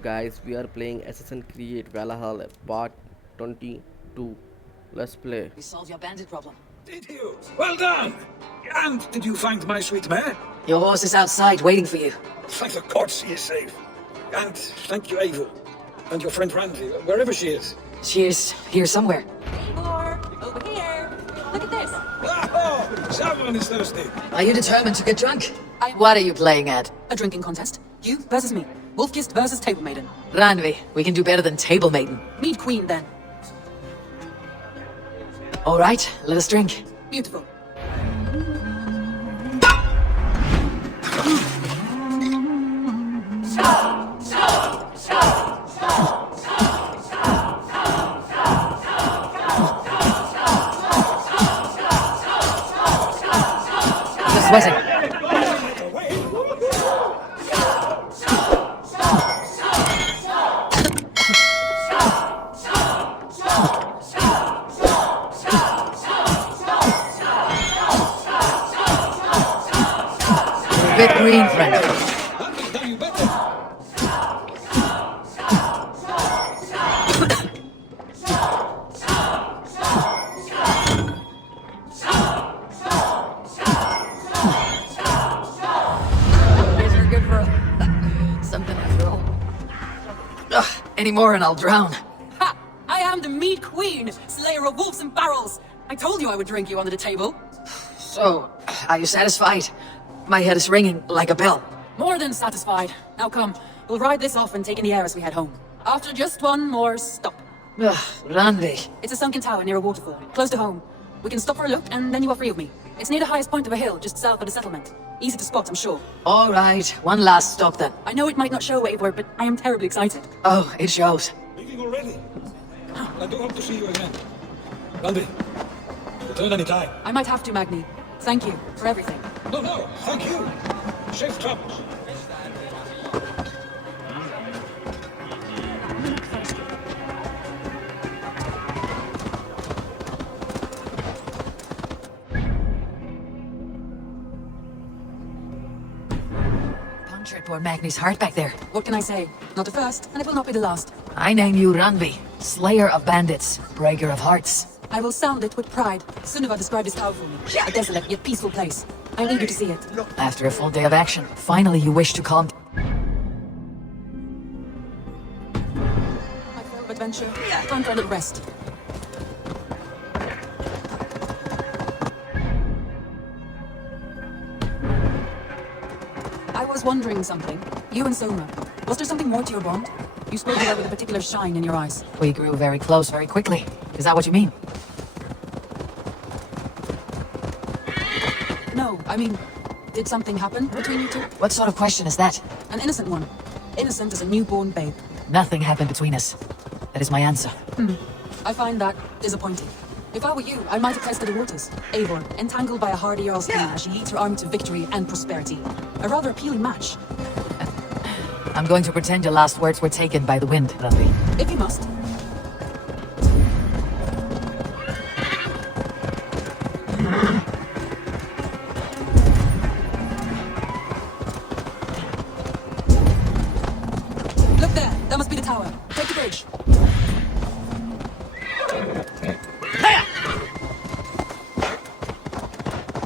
up, guys? We are playing Assassin's Creed Valhalla Part 22. Let's play. We solved your bandit problem. Did you? Well done! And did you find my sweet mare? Your horse is outside waiting for you. Thank the gods she is safe. And thank you, Eivor. And your friend Randvi, wherever she is. She is here somewhere. Eivor, over here. Look at this. Oh, someone is thirsty. Are you determined to get drunk? What are you playing at? A drinking contest. You versus me. Wolf-kissed versus table maiden. Randvi, we can do better than table maiden. Mead queen, then. All right, let us drink. Beautiful. Just sweating. A bit green, friend. Randvi's done you better. These are good for something after all. Ugh, any more and I'll drown. Ha! I am the mead queen, slayer of wolves and barrels. I told you I would drink you under the table. So, are you satisfied? My head is ringing like a bell. More than satisfied. Now come, we'll ride this off and take in the air as we head home. After just one more stop. Ugh, Randvi. It's a sunken tower near a waterfall, close to home. We can stop for a look, and then you are free of me. It's near the highest point of a hill, just south of the settlement. Easy to spot, I'm sure. All right, one last stop then. I know it might not show, Eivor, but I am terribly excited. Oh, it shows. Leaving already? I do hope to see you again. Randvi, return any time. I might have to, Magni. Thank you for everything. No, thank you. Safe travels. Punctured poor Magni's heart back there. What can I say? Not the first, and it will not be the last. I name you Randvi, slayer of bandits, breaker of hearts. I will sound it with pride. Sunniva described this tower for me. A desolate yet peaceful place. I'm eager to see it. After a full day of action, finally you wish to calm. My fill of adventure. Time for a little rest. I was wondering something. You and Soma. Was there something more to your bond? You spoke of her with a particular shine in your eyes. We grew very close very quickly. Is that what you mean? No, I mean, did something happen between you two? What sort of question is that? An innocent one. Innocent as a newborn babe. Nothing happened between us. That is my answer. I find that disappointing. If I were you, I might have tested the waters. Eivor, entangled by a hardy Jarl's queen as she leads her army to victory and prosperity. A rather appealing match. I'm going to pretend your last words were taken by the wind, Randvi. If you must. Look there, that must be the tower. Take the bridge.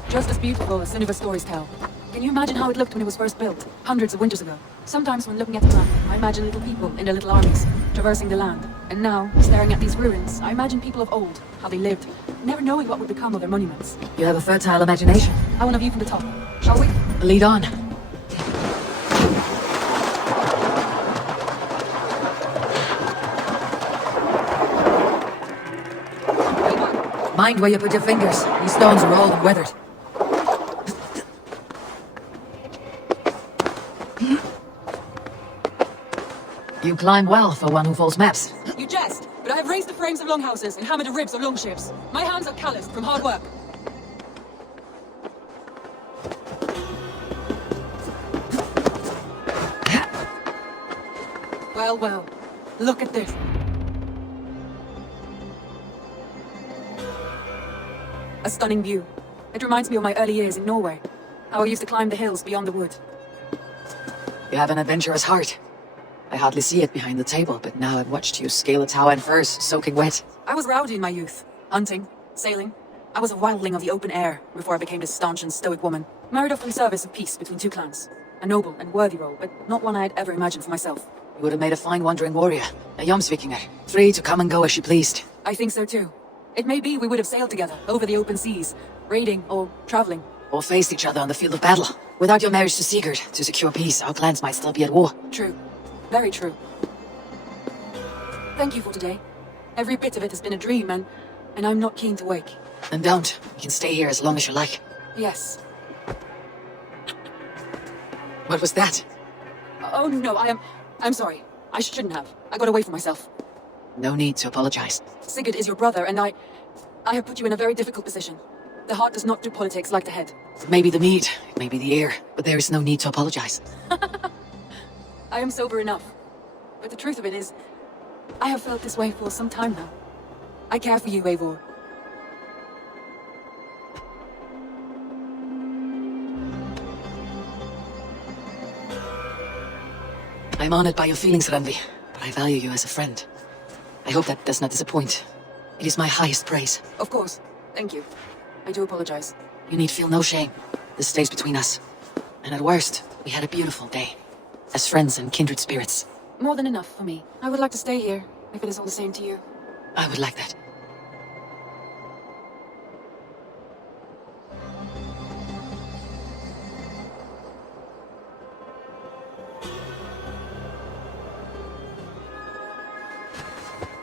Just as beautiful as Sunniva's stories tell. Can you imagine how it looked when it was first built, hundreds of winters ago? Sometimes when looking at the map, I imagine little people in their little armies, traversing the land. And now, staring at these ruins, I imagine people of old, how they lived, never knowing what would become of their monuments. You have a fertile imagination. I want a view from the top. Shall we? Lead on. Mind where you put your fingers. These stones are old and weathered. You climb well for one who folds maps. You jest, but I have raised the frames of longhouses and hammered the ribs of longships. My hands are calloused from hard work. Well, look at this. A stunning view. It reminds me of my early years in Norway. How I used to climb the hills beyond the wood. You have an adventurous heart. I hardly see it behind the table, but now I've watched you scale a tower in furs, soaking wet. I was rowdy in my youth. Hunting, sailing. I was a wildling of the open air before I became this staunch and stoic woman. Married off in service of peace between two clans. A noble and worthy role, but not one I had ever imagined for myself. You would have made a fine wandering warrior, a Jomsvikinger, free to come and go as she pleased. I think so too. It may be we would have sailed together over the open seas, raiding or traveling. Or faced each other on the field of battle. Without your marriage to Sigurd, to secure peace, our clans might still be at war. True. Very true. Thank you for today. Every bit of it has been a dream, and I'm not keen to wake. Then don't. You can stay here as long as you like. Yes. What was that? Oh no, I'm sorry. I shouldn't have. I got away from myself. No need to apologize. Sigurd is your brother, and I have put you in a very difficult position. The heart does not do politics like the head. It may be the mead, it may be the air, but there is no need to apologize. I am sober enough. But the truth of it is, I have felt this way for some time now. I care for you, Eivor. I'm honored by your feelings, Randvi, but I value you as a friend. I hope that does not disappoint. It is my highest praise. Of course. Thank you. I do apologize. You need feel no shame. This stays between us. And at worst, we had a beautiful day. As friends and kindred spirits. More than enough for me. I would like to stay here, if it is all the same to you. I would like that.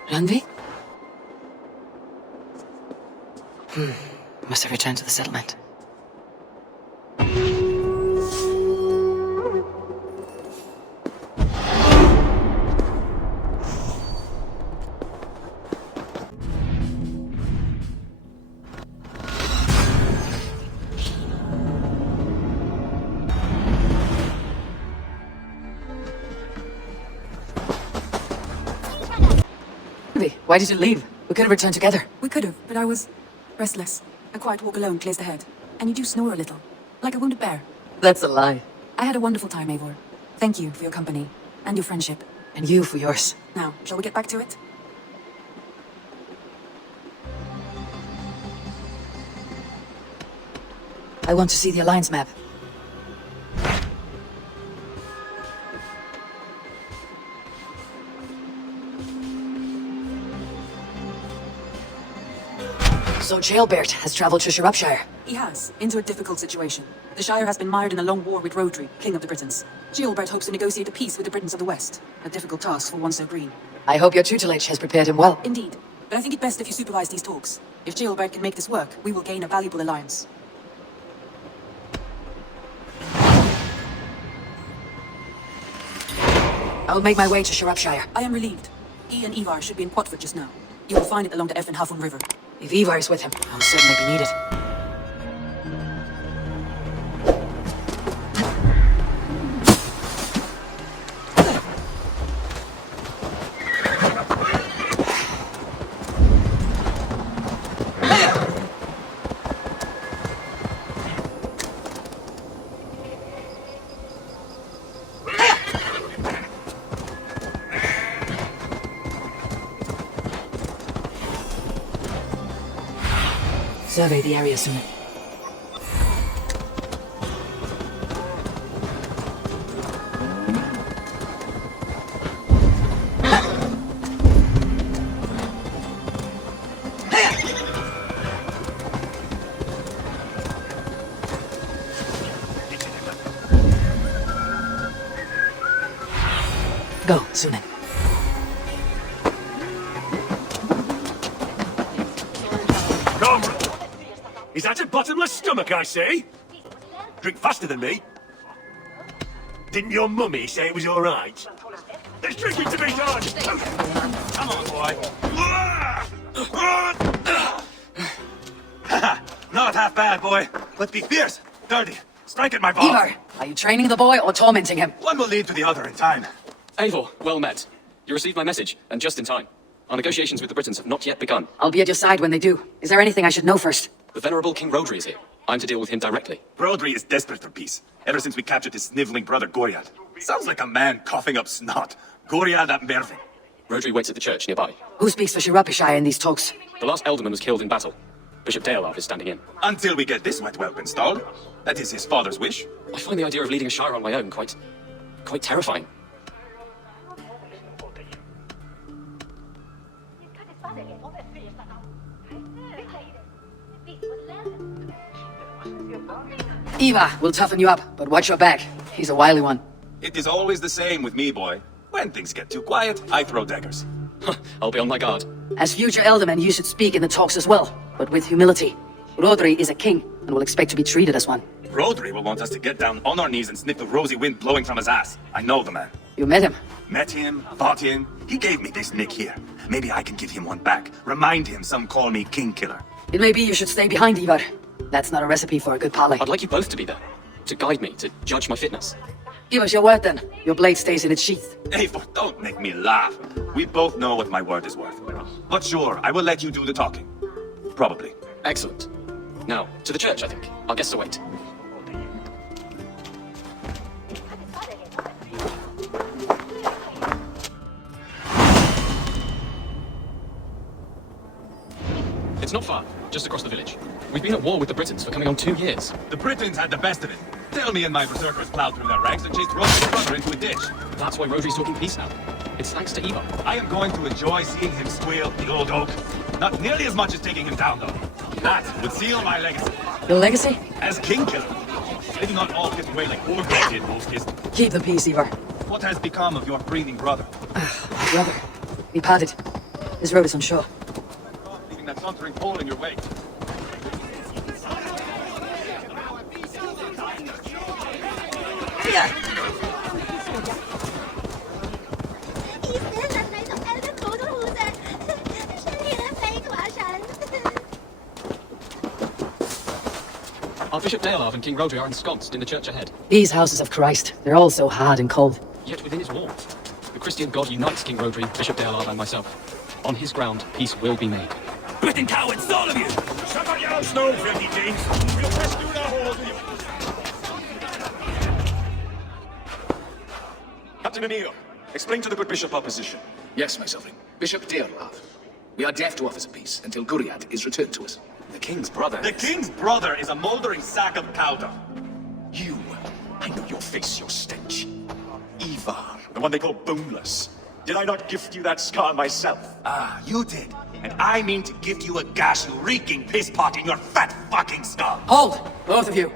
Randvi? Must have returned to the settlement. Why did you leave? We could have returned together. We could have, but I was restless. A quiet walk alone clears the head. And you do snore a little, like a wounded bear. That's a lie. I had a wonderful time, Eivor. Thank you for your company and your friendship. And you for yours. Now, shall we get back to it? I want to see the Alliance map. So Jailbert has traveled to Shropshire. He has, into a difficult situation. The Shire has been mired in a long war with Rhodri, King of the Britons. Gilbert hopes to negotiate a peace with the Britons of the West. A difficult task for one so green. I hope your tutelage has prepared him well. Indeed. But I think it best if you supervise these talks. If Gilbert can make this work, we will gain a valuable alliance. I'll make my way to Shropshire. I am relieved. He and Eivor should be in Quatford just now. You will find it along the Eff and Hafun River. If Eivor is with him, I'll certainly be needed. Survey the area soon. Go, Sunan. Is that a bottomless stomach, I see? Drink faster than me. Didn't your mummy say it was all right? There's drinking to be done! Come on, boy. Not half bad, boy. Let's be fierce, dirty, strike at my ball. Eivor, are you training the boy or tormenting him? One will lead to the other in time. Eivor, well met. You received my message, and just in time. Our negotiations with the Britons have not yet begun. I'll be at your side when they do. Is there anything I should know first? The venerable King Rhodri is here. I'm to deal with him directly. Rhodri is desperate for peace, ever since we captured his sniveling brother Goriad. Sounds like a man coughing up snot. Goriad at Mervyn. Rhodri waits at the church nearby. Who speaks for sciropescire in these talks? The last alderman was killed in battle. Bishop Daelov is standing in. Until we get this wet whelp installed. That is his father's wish. I find the idea of leading a shire on my own quite terrifying. Eivor will toughen you up, but watch your back. He's a wily one. It is always the same with me, boy. When things get too quiet, I throw daggers. I'll be on my guard. As future Elderman, you should speak in the talks as well, but with humility. Rhodri is a king, and will expect to be treated as one. Rhodri will want us to get down on our knees and sniff the rosy wind blowing from his ass. I know the man. You met him. Met him, fought him. He gave me this nick here. Maybe I can give him one back. Remind him some call me King Killer. It may be you should stay behind, Eivor. That's not a recipe for a good parley. I'd like you both to be there. To guide me, to judge my fitness. Give us your word then. Your blade stays in its sheath. Eivor, don't make me laugh. We both know what my word is worth. But sure, I will let you do the talking. Probably. Excellent. Now, to the church, I think. Our guests await. It's not far, just across the village. We've been at war with the Britons for coming on 2 years. The Britons had the best of it. Tell me and my berserkers plowed through their ranks and chased Rhodri's brother into a ditch. That's why Rhodri's talking peace now. It's thanks to Eivor. I am going to enjoy seeing him squeal, the old oak. Not nearly as much as taking him down, though. That would seal my legacy. Your legacy? As King Killer. Maybe not all kissed away like Orgrimmar did, Wolf-kissed. Keep the peace, Eivor. What has become of your breathing brother? Brother, we parted. This road is unsure. Leaving that sauntering hole in your way. Yeah. Archbishop Daelov and King Rhodri are ensconced in the church ahead. These houses of Christ, they're all so hard and cold. Yet within its walls, the Christian God unites King Rhodri, Bishop Daelov, and myself. On his ground, peace will be made. Briton cowards, all of you! Shut up your snow, filthy James! We'll press through the holes with you! Captain Anil, explain to the good bishop our position. Yes, my sovereign. Bishop Daelov. We are deaf to offers of peace until Guriad is returned to us. The king's brother. The king's brother is a mouldering sack of cow dung. You, I know your face, your stench. Eivor, the one they call boneless. Did I not gift you that scar myself? Ah, you did. And I mean to give you a gash, you reeking piss pot in your fat fucking skull. Hold! Both of you.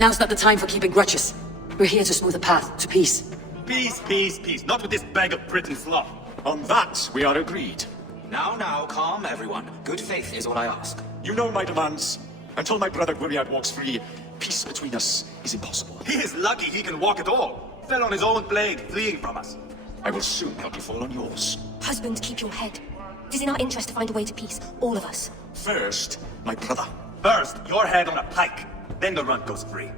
Now's not the time for keeping grudges. We're here to smooth a path to peace. Peace, peace, peace. Not with this bag of Britain slop. On that, we are agreed. Now, calm everyone. Good faith is all I ask. You know my demands. Until my brother Guriad walks free, peace between us is impossible. He is lucky he can walk at all. Fell on his own blade, fleeing from us. I will soon help you fall on yours. Husband, keep your head. It is in our interest to find a way to peace, all of us. First, my brother. First, your head on a pike. Then the runt goes free.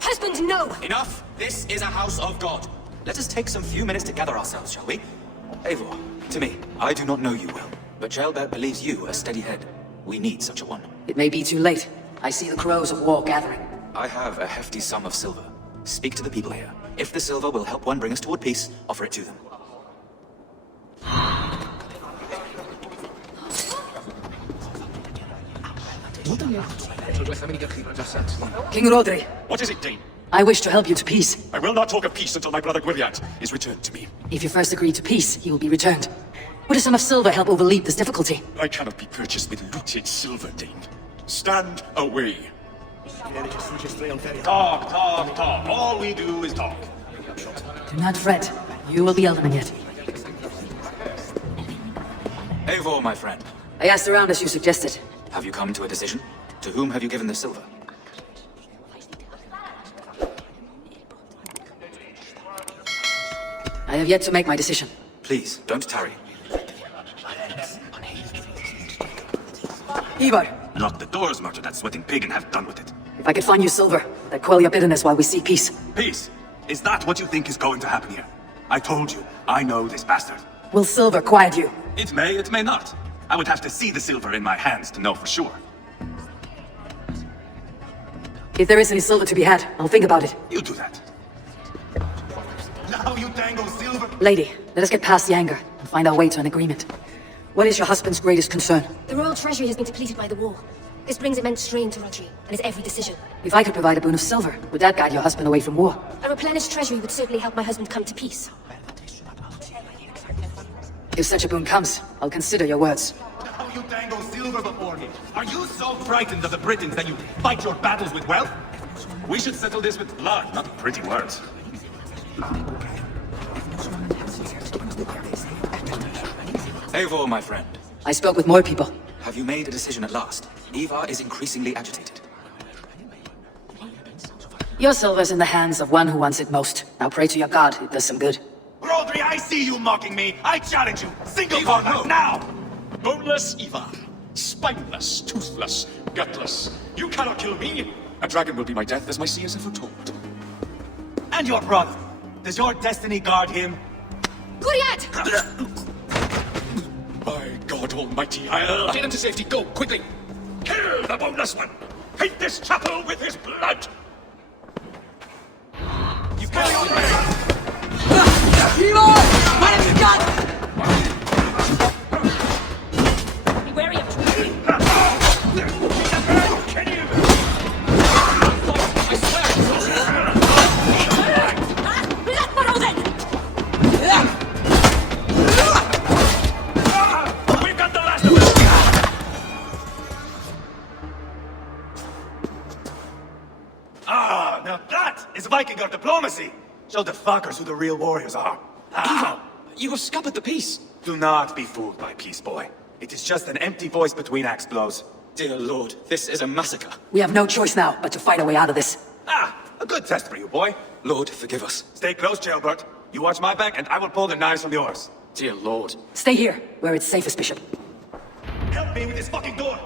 Husband, no! Enough! This is a house of God. Let us take some few minutes to gather ourselves, shall we? Eivor, to me, I do not know you well, but Jaelbert believes you a steady head. We need such a one. It may be too late. I see the crows of war gathering. I have a hefty sum of silver. Speak to the people here. If the silver will help one bring us toward peace, offer it to them. King Rhodri, What is it, Dane? I wish to help you to peace. I will not talk of peace until my brother Guriad is returned to me. If you first agree to peace, he will be returned. Would a sum of silver help overleap this difficulty? I cannot be purchased with looted silver, Dane. Stand away. Talk. All we do is talk. Do not fret. You will be Elderman yet. Eivor, my friend. I asked around as you suggested. Have you come to a decision? To whom have you given the silver? I have yet to make my decision. Please, don't tarry. Eivor, Lock the doors, murder that sweating pig, and have done with it. if I could find you silver, that'd quell your bitterness while we seek peace. Peace. Is that what you think is going to happen here? I told you, I know this bastard. Will silver quiet you? It may not. I would have to see the silver in my hands to know for sure. If there is any silver to be had, I'll think about it. You do that. Lady, let us get past the anger and find our way to an agreement. What is your husband's greatest concern? The royal treasury has been depleted by the war. This brings immense strain to Rodri and his every decision. If I could provide a boon of silver, would that guide your husband away from war? A replenished treasury would certainly help my husband come to peace. If such a boon comes, I'll consider your words. How you dangle silver before me? Are you so frightened of the Britons that you fight your battles with wealth? We should settle this with blood, not pretty words. Eivor, my friend. I spoke with more people. Have you made a decision at last? Eivor is increasingly agitated. Your silver's in the hands of one who wants it most. Now pray to your god, it does some good. Rodri, I see you mocking me. I challenge you. Single combat now! Boneless Eivor. Spineless, toothless, gutless. You cannot kill me. A dragon will be my death, as my seers have foretold. And your brother. Does your destiny guard him? Guriat! By God Almighty, I'll... Get him to safety, go, quickly! Kill the boneless one! Paint this chapel with his blood! You kill your prey! Be wary of We've got the last of us! Ah, now that is Viking diplomacy! Show the fuckers who the real warriors are. Ah. You have scuppered the peace. Do not be fooled by peace, boy. It is just an empty voice between axe blows. Dear Lord, this is a massacre. We have no choice now but to fight our way out of this. Ah, a good test for you, boy. Lord, forgive us. Stay close, Jailbert. You watch my back, and I will pull the knives from yours. Dear Lord. Stay here, where it's safest, Bishop. Help me with this fucking door!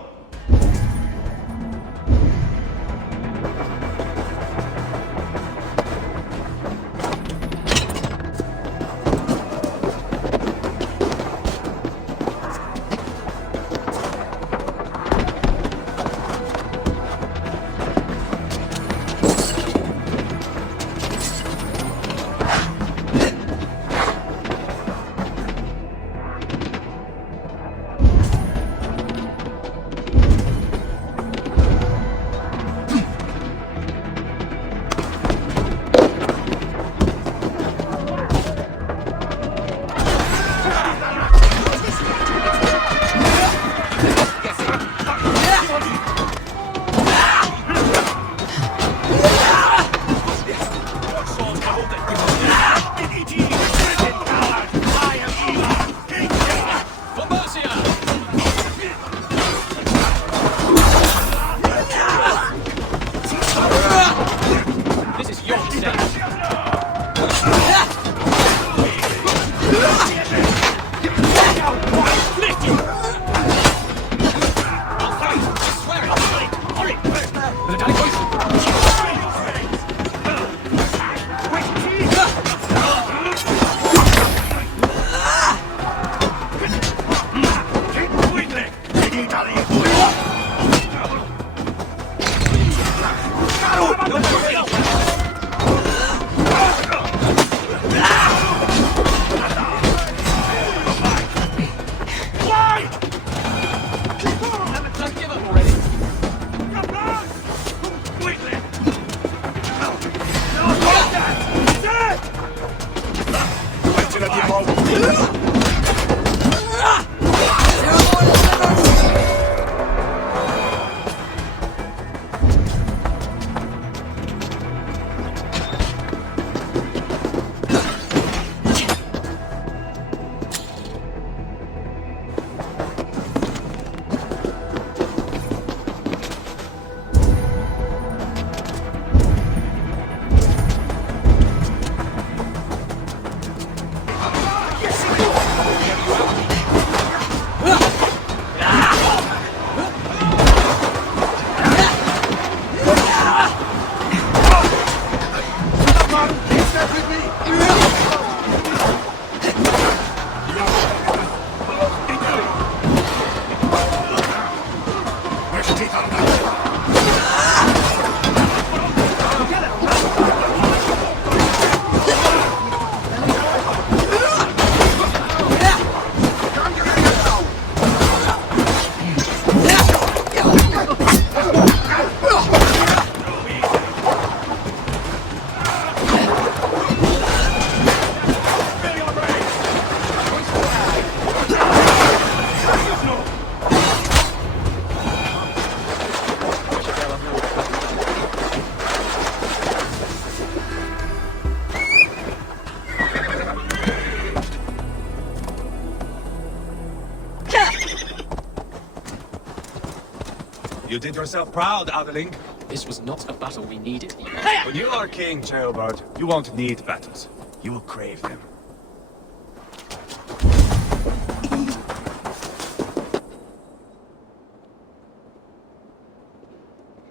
You did yourself proud, Adeling. This was not a battle we needed, Eivor. When you are king, Jailbird, you won't need battles. You will crave them.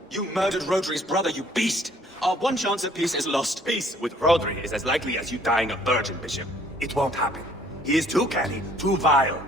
You murdered Rodri's brother, you beast! Our one chance at peace is lost. Peace with Rodri is as likely as you dying a virgin, Bishop. It won't happen. He is too canny, too vile.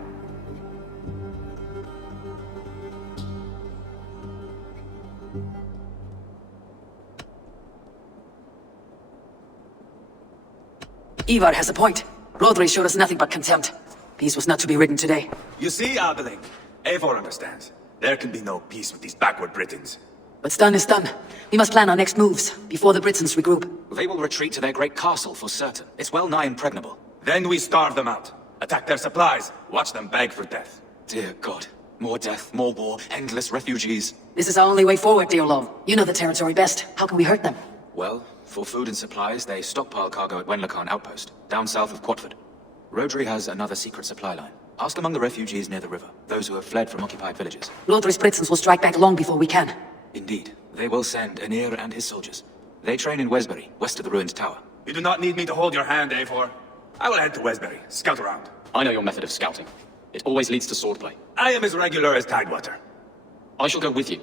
Eivor has a point. Rodri showed us nothing but contempt. Peace was not to be written today. You see, Adeling, Eivor understands. There can be no peace with these backward Britons. What's done is done. We must plan our next moves, before the Britons regroup. They will retreat to their great castle for certain. It's well nigh impregnable. Then we starve them out. Attack their supplies. Watch them beg for death. Dear God. More death, more war, endless refugees. This is our only way forward, dear Lord. You know the territory best. How can we hurt them? Well, for food and supplies, they stockpile cargo at Wenlocan Outpost, down south of Quatford. Rodri has another secret supply line. Ask among the refugees near the river, those who have fled from occupied villages. Rodri's Britons will strike back long before we can. Indeed. They will send Aenir and his soldiers. They train in Wesbury, west of the ruined tower. You do not need me to hold your hand, Eivor. I will head to Wesbury, scout around. I know your method of scouting. It always leads to swordplay. I am as regular as Tidewater. I shall go with you,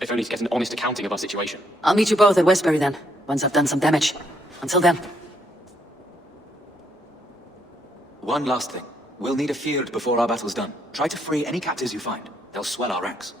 if only to get an honest accounting of our situation. I'll meet you both at Westbury then, once I've done some damage. Until then. One last thing. We'll need a field before our battle's done. Try to free any captives you find. They'll swell our ranks.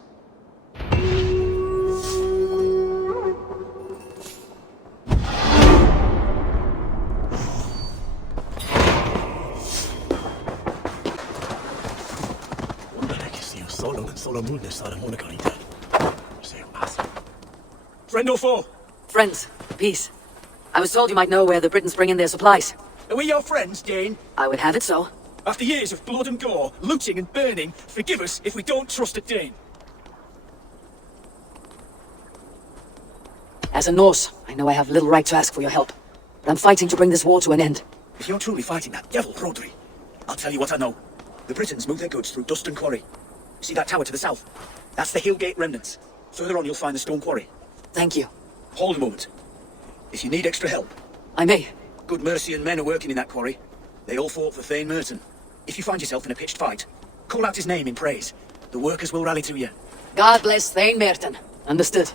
Friend or foe? Friends, peace. I was told you might know where the Britons bring in their supplies. Are we your friends, Dane? I would have it so. After years of blood and gore, looting and burning, forgive us if we don't trust a Dane. As a Norse, I know I have little right to ask for your help. But I'm fighting to bring this war to an end. If you're truly fighting that devil, Rodri, I'll tell you what I know. The Britons move their goods through dust and quarry. See that tower to the south? That's the Hillgate Remnants. Further on you'll find the stone quarry. Thank you. Hold a moment. If you need extra help... I may. Good Mercian men are working in that quarry. They all fought for Thane Merton. If you find yourself in a pitched fight, call out his name in praise. The workers will rally to you. God bless Thane Merton. Understood.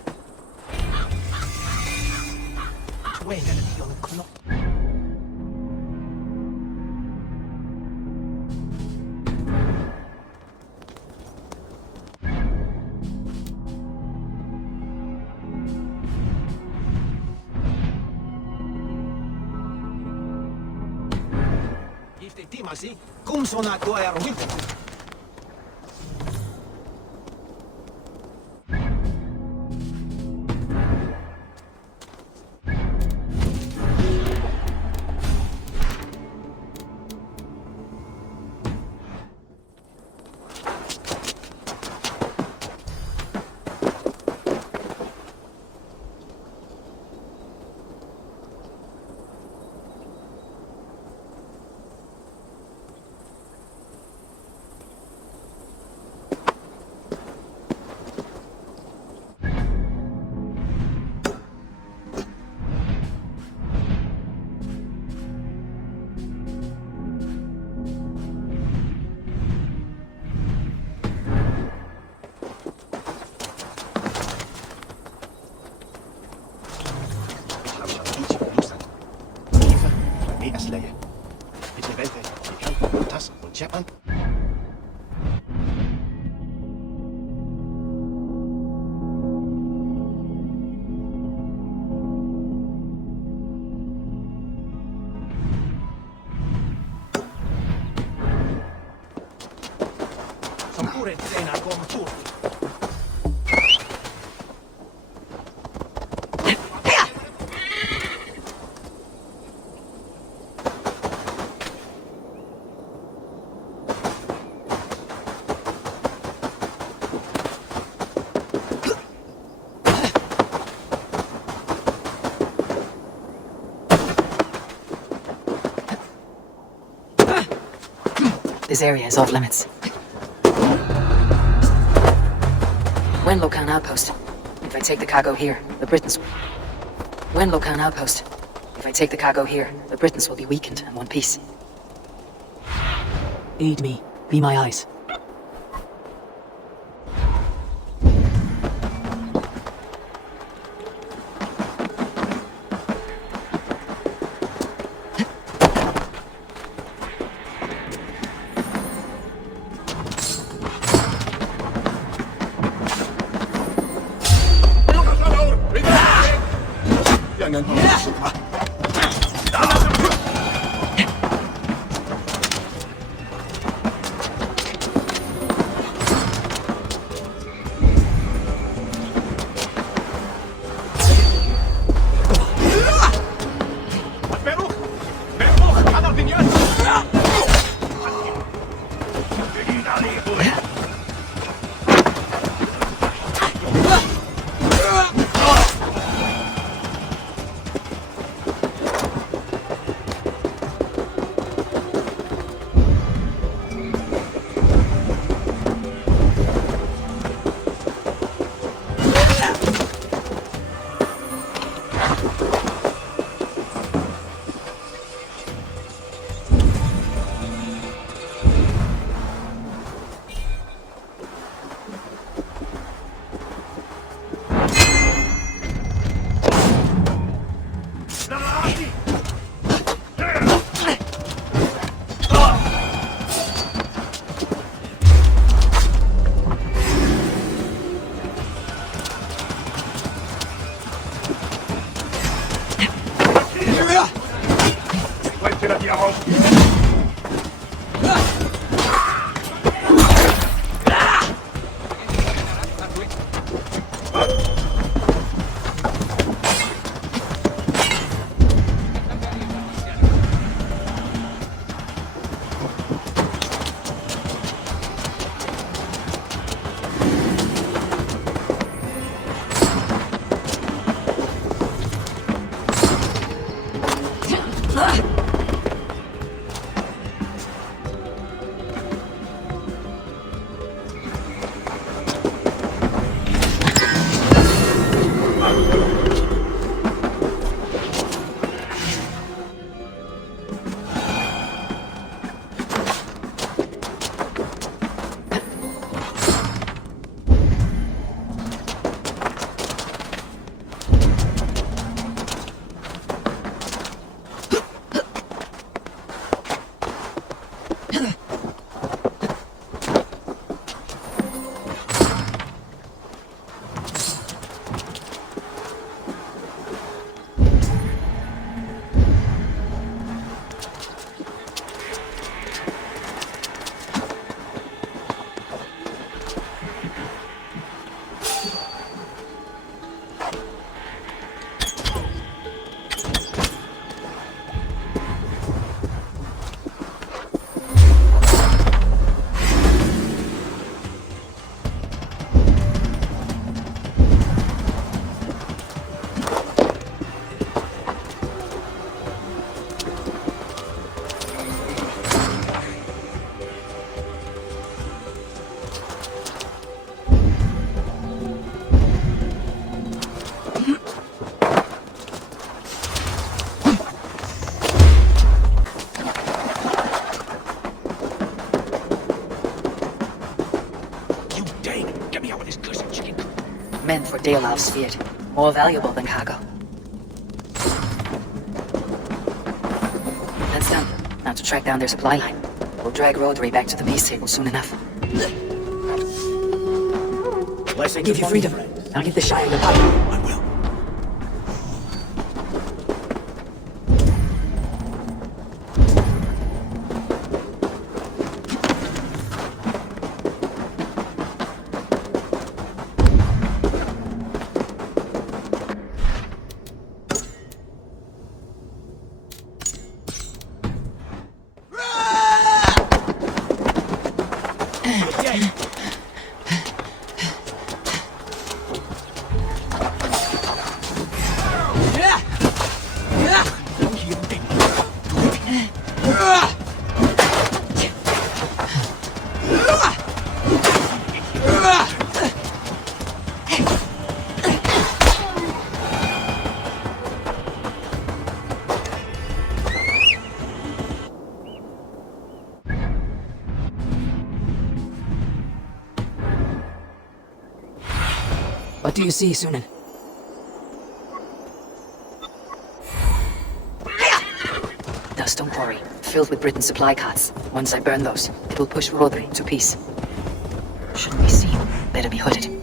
This area is off limits. Wenlocan Outpost. If I take the cargo here, the Britons... Wenlocan Outpost. If I take the cargo here, the Britons will be weakened in one piece. Aid me. Be my eyes. Men for Daelov's feared. More valuable than cargo. That's done. Now to track down their supply line. We'll drag Rotary back to the peace table soon enough. I give you freedom. Now give the Shire your power. I will. What do you see, Sunan? The stone quarry, filled with Briton supply carts. Once I burn those, it will push Rodri to peace. Shouldn't be seen. Better be hooded.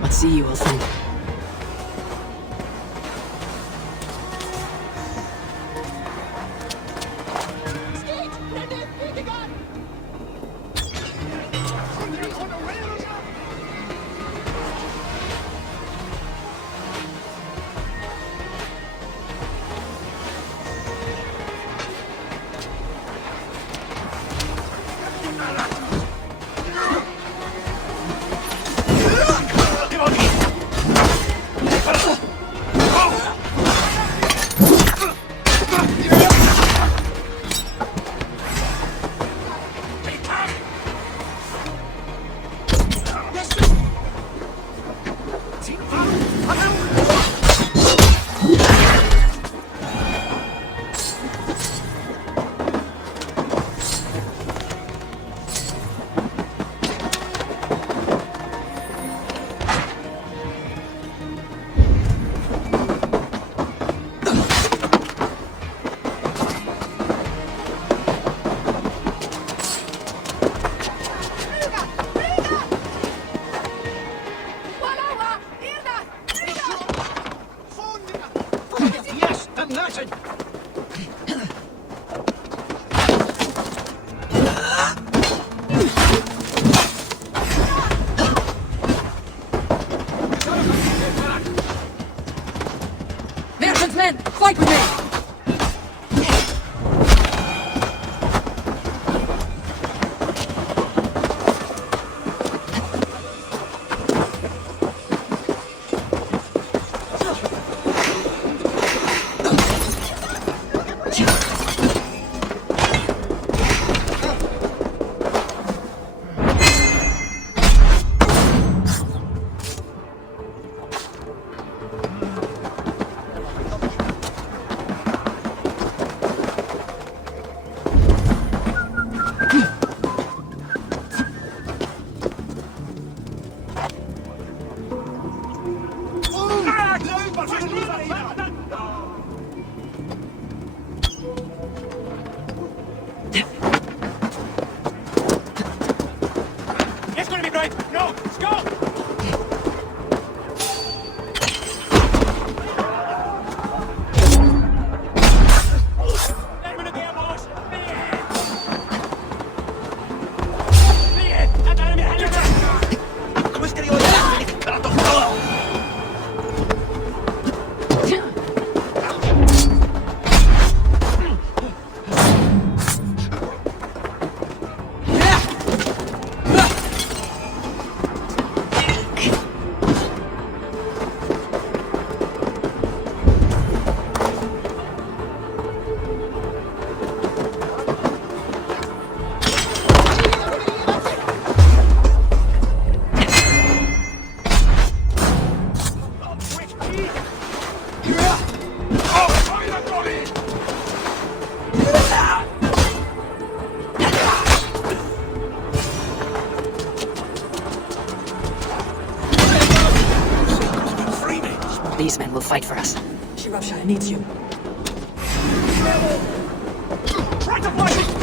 What see you will think? Men, fight with me! It's gonna be great! No! Stop! These men will fight for us. Shropshire needs you. Try to fight it!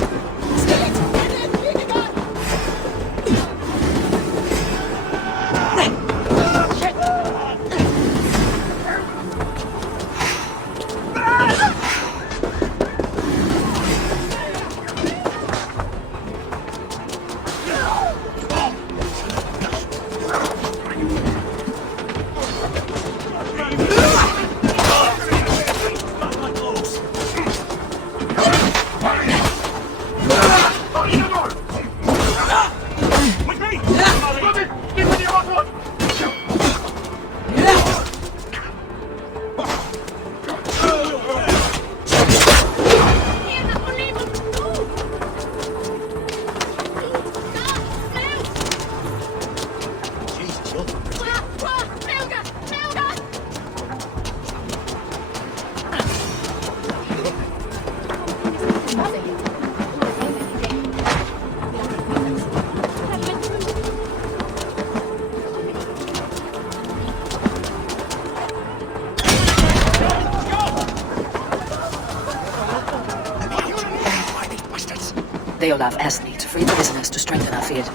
Deolaf asked me to free the prisoners to strengthen our field.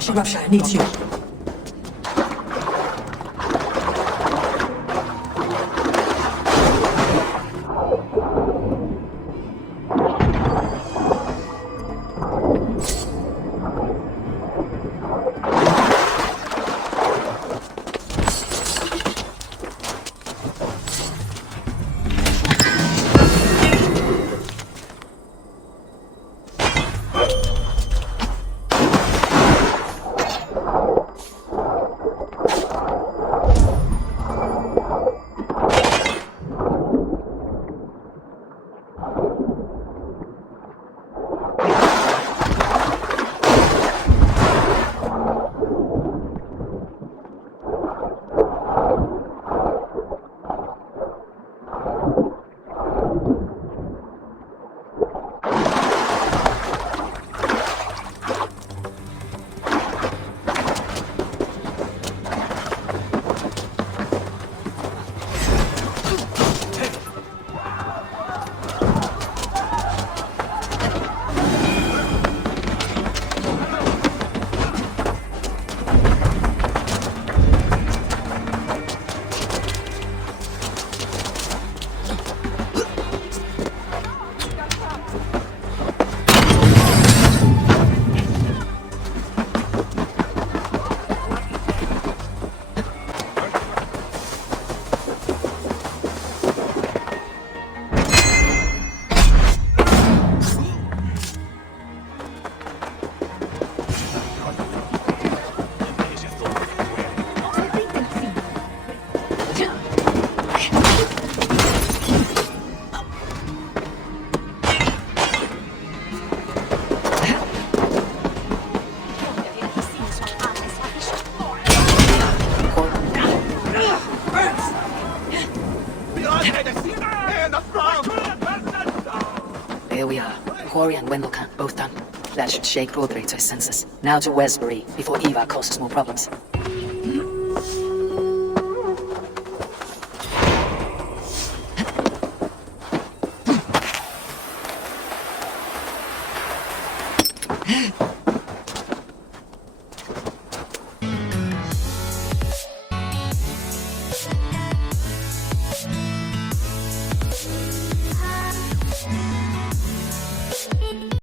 Shropshire needs you. There we are. Quarry and Wenlocan, both done. That should shake Rodri to his senses. Now to Westbury, before Eivor causes more problems.